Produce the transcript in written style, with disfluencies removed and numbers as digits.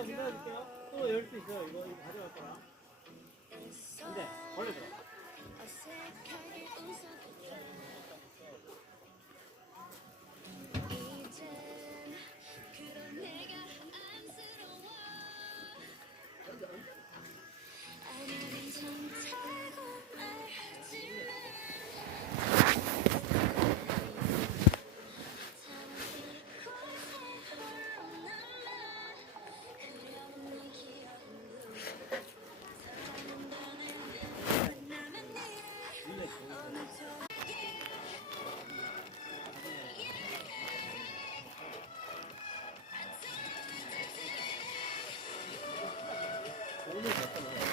내가 기다려줄게요. 또 열 수 있어요. 이거 가져갈 거야. 안 돼. 벌레 들어. 오늘 됐잖아.